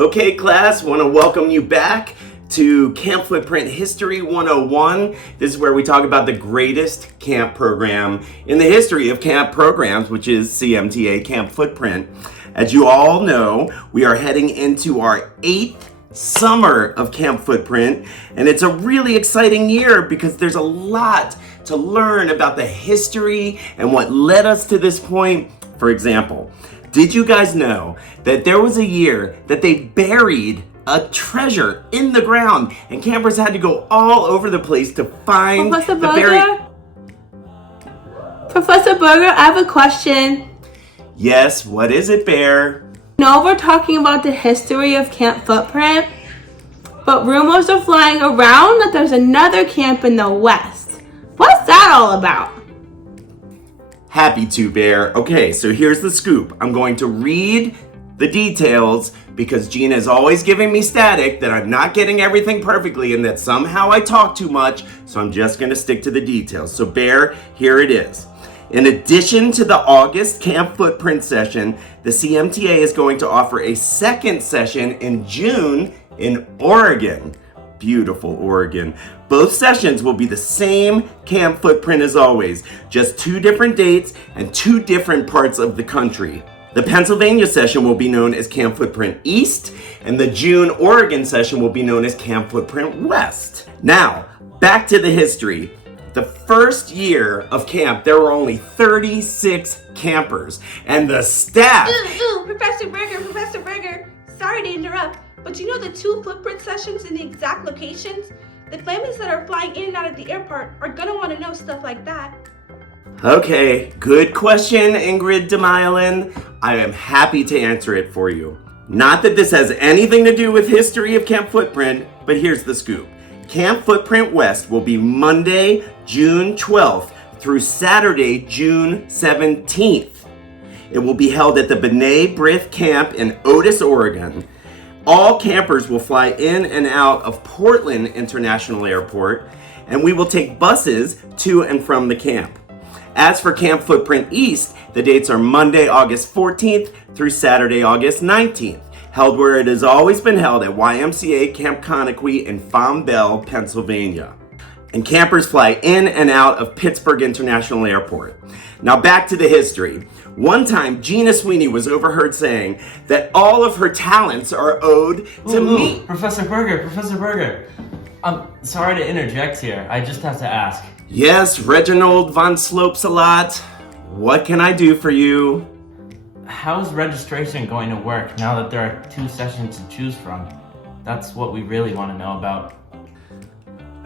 Okay, class, want to welcome you back to Camp Footprint History 101. This is where we talk about the greatest camp program in the history of camp programs, which is CMTA, Camp Footprint. As you all know, we are heading into our 8th summer of Camp Footprint, and it's a really exciting year because there's a lot to learn about the history and what led us to this point. For example, did you guys know that there was a year that they buried a treasure in the ground and campers had to go all over the place to find Professor the buried... Professor Berger, I have a question. Yes, what is it, Bear? No, we're talking about the history of Camp Footprint, but rumors are flying around that there's another camp in the West. What's that all about? Happy to, Bear. Okay, so here's the scoop. I'm going to read the details because Gina is always giving me static that I'm not getting everything perfectly and that somehow I talk too much, so I'm just going to stick to the details. So Bear, here it is. In addition to the August Camp Footprint session, the CMTA is going to offer a second session in June in Oregon. Beautiful Oregon. Both sessions will be the same Camp Footprint as always, just 2 different dates and 2 different parts of the country. The Pennsylvania session will be known as Camp Footprint East, and the June Oregon session will be known as Camp Footprint West. Now, back to the history. The first year of camp, there were only 36 campers, and the staff... Professor Berger, sorry to interrupt, but you know the 2 footprint sessions in the exact locations? The families that are flying in and out of the airport are gonna want to know stuff like that. Okay, good question, Ingrid DeMiolin. I am happy to answer it for you. Not that this has anything to do with history of Camp Footprint, but here's the scoop. Camp Footprint West will be Monday, June 12th through Saturday, June 17th. It will be held at the B'nai B'rith Camp in Otis, Oregon. All campers will fly in and out of Portland International Airport, and we will take buses to and from the camp. As for Camp Footprint East, the dates are Monday, August 14th through Saturday, August 19th, held where it has always been held at YMCA Camp Conaquee in Fombelle, Pennsylvania. And campers fly in and out of Pittsburgh International Airport. Now back to the history. One time, Gina Sweeney was overheard saying that all of her talents are owed to me. Professor Berger. I'm sorry to interject here. I just have to ask. Yes, Reginald von Slopesalot. What can I do for you? How's registration going to work now that there are 2 sessions to choose from? That's what we really want to know about.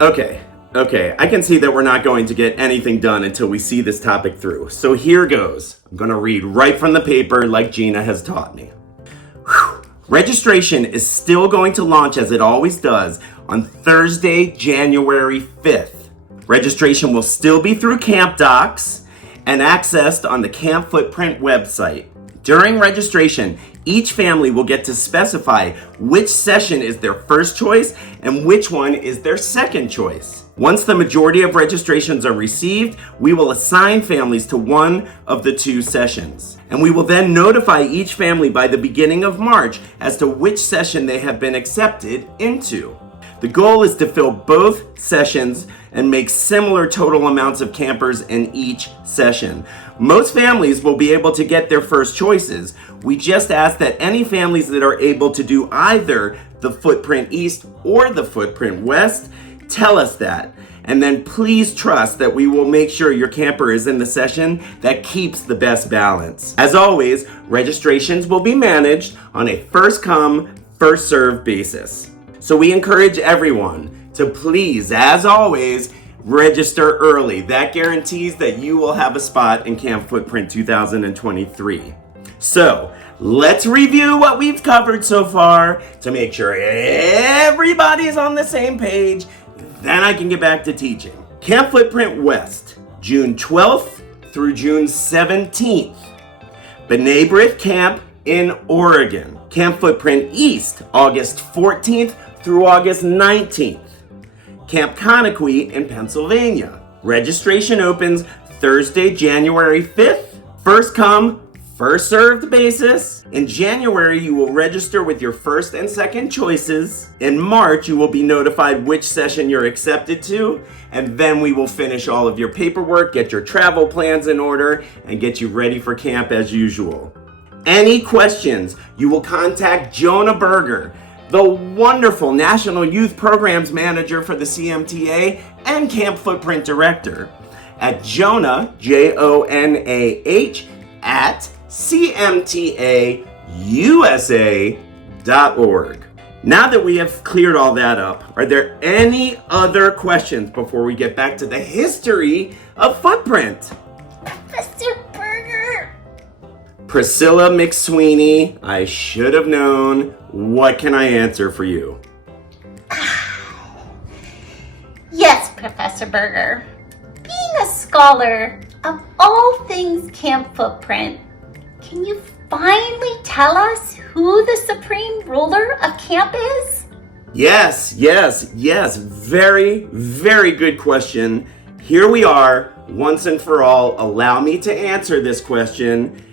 Okay, I can see that we're not going to get anything done until we see this topic through. So here goes. I'm going to read right from the paper like Gina has taught me. Registration is still going to launch as it always does on Thursday, January 5th. Registration will still be through Camp Docs and accessed on the Camp Footprint website. During registration, each family will get to specify which session is their first choice and which one is their second choice. Once the majority of registrations are received, we will assign families to one of the 2 sessions. And we will then notify each family by the beginning of March as to which session they have been accepted into. The goal is to fill both sessions and make similar total amounts of campers in each session. Most families will be able to get their first choices. We just ask that any families that are able to do either the Footprint East or the Footprint West tell us that. And then please trust that we will make sure your camper is in the session that keeps the best balance. As always, registrations will be managed on a first come, first served basis. So we encourage everyone to please, as always, register early. That guarantees that you will have a spot in Camp Footprint 2023. So let's review what we've covered so far to make sure everybody is on the same page. Then I can get back to teaching. Camp Footprint West, June 12th through June 17th. B'nai B'rith Camp in Oregon. Camp Footprint East, August 14th through August 19th. Camp Conaquee in Pennsylvania. Registration opens Thursday, January 5th. First come, first served basis. In January, you will register with your first and second choices. In March, you will be notified which session you're accepted to, and then we will finish all of your paperwork, get your travel plans in order, and get you ready for camp as usual. Any questions, you will contact Jonah Berger, the wonderful National Youth Programs Manager for the CMTA and Camp Footprint Director, at Jonah, Jonah, at cmtausa.org. Now that we have cleared all that up, are there any other questions before we get back to the history of Footprint? Professor Berger. Priscilla McSweeney, I should have known. What can I answer for you? Yes, Professor Berger. Being a scholar of all things Camp Footprint, can you finally tell us who the supreme ruler of camp is? Yes. Very, very good question. Here we are, once and for all. Allow me to answer this question.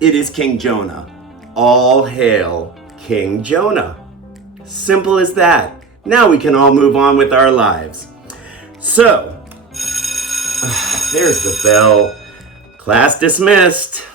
It is King Jonah. All hail King Jonah. Simple as that. Now we can all move on with our lives. So, there's the bell. Class dismissed.